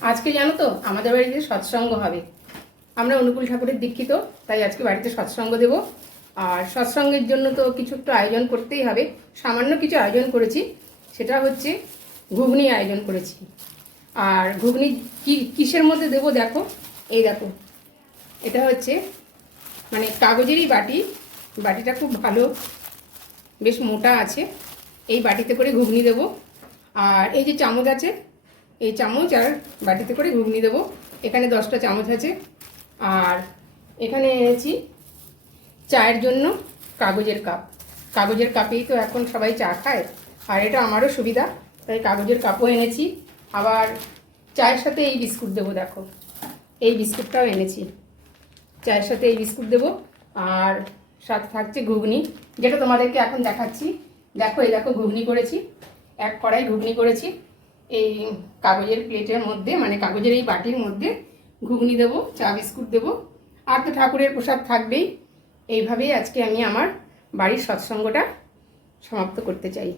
আজকে জানো তো আমাদের বাড়িতে সৎসঙ্গ হবে। আমরা অনুকূল ঠাকুরের দীক্ষিত, তাই আজকে বাড়িতে সৎসঙ্গ দেব। আর সৎসঙ্গের জন্য তো কিছু একটু আয়োজন করতেই হবে। সামান্য কিছু আয়োজন করেছি, সেটা হচ্ছে ঘুগনি আয়োজন করেছি। আর ঘুগনি কিসের মধ্যে দেবো দেখো, এই দেখো, এটা হচ্ছে মানে কাগজেরই বাটি। বাটিটা খুব ভালো, বেশ মোটা আছে। এই বাটিতে করে ঘুগনি দেবো। আর এই যে চামচ আছে, এই চামচ আর বাটিতে করে ঘুগনি দেবো। এখানে 10টা চামচ আছে। আর এখানে এনেছি চায়ের জন্য কাগজের কাপ। কাগজের কাপেই তো এখন সবাই চা খায়, আর এটা আমারও সুবিধা, তাই কাগজের কাপও এনেছি। আবার চায়ের সাথে এই বিস্কুট দেবো, দেখো এই বিস্কুটটাও এনেছি। চায়ের সাথে এই বিস্কুট দেবো। আর সাথে থাকছে ঘুগনি, যেটা তোমাদেরকে এখন দেখাচ্ছি। দেখো, এই দেখো ঘুগনি করেছি, এক কড়াই ঘুগনি করেছি। এই কাগজের প্লেটের মধ্যে, মানে কাগজের এই বাটির মধ্যে ঘুগনি দেবো, চা বিস্কুট দেবো। আর তো ঠাকুরের প্রসাদ থাকবেই। এইভাবেই আজকে আমি আমার বাড়ির সৎসঙ্গটা সমাপ্ত করতে চাই।